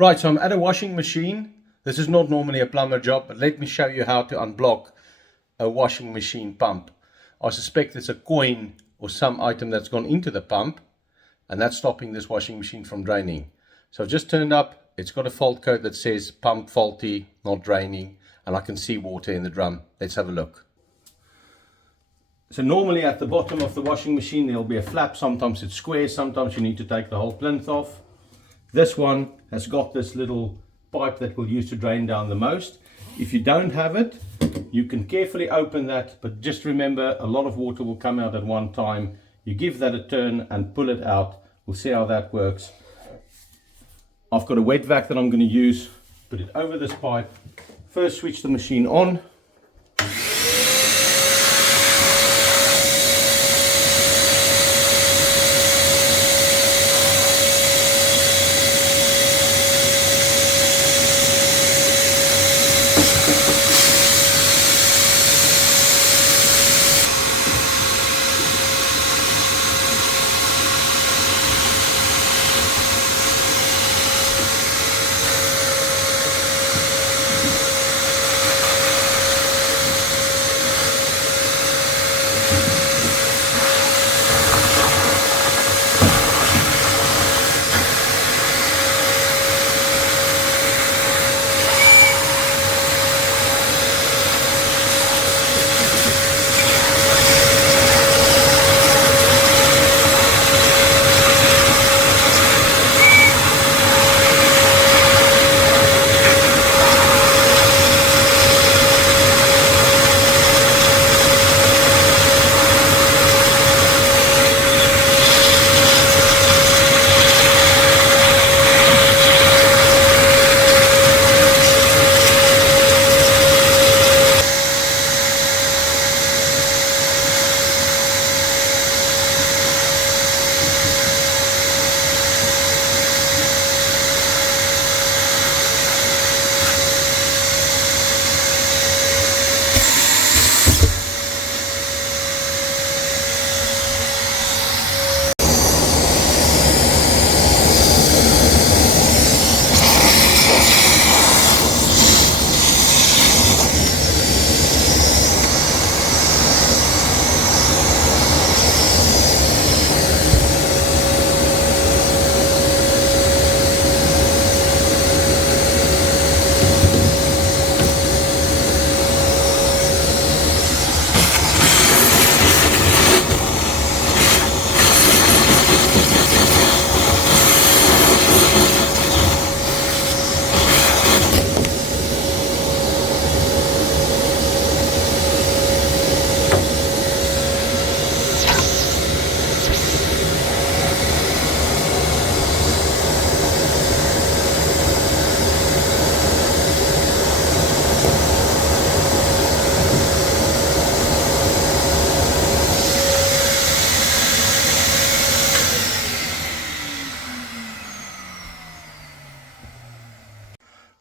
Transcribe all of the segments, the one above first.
Right, so I'm at a washing machine. This is not normally a plumber job, but let me show you how to unblock a washing machine pump. I suspect it's a coin or some item that's gone into the pump, and that's stopping this washing machine from draining. So I've just turned up, it's got a fault code that says pump faulty, not draining, and I can see water in the drum. Let's have a look. So normally at the bottom of the washing machine there'll be a flap. Sometimes it's square, sometimes you need to take the whole plinth off. This one has got this little pipe that we'll use to drain down the most. If you don't have it, you can carefully open that, but just remember a lot of water will come out at one time. You give that a turn and pull it out. We'll see how that works. I've got a wet vac that I'm going to use. Put it over this pipe. First switch the machine on.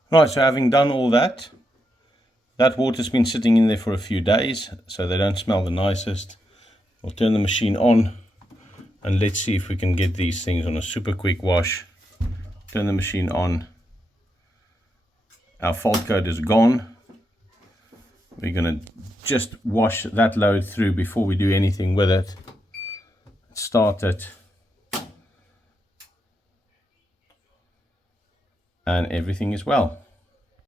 Right, so having done all that, that water's been sitting in there for a few days, so they don't smell the nicest. We'll turn the machine on and let's see if we can get these things on a super quick wash. Turn the machine on. Our fault code is gone. We're going to just wash that load through before we do anything with it. Start it. And everything is well.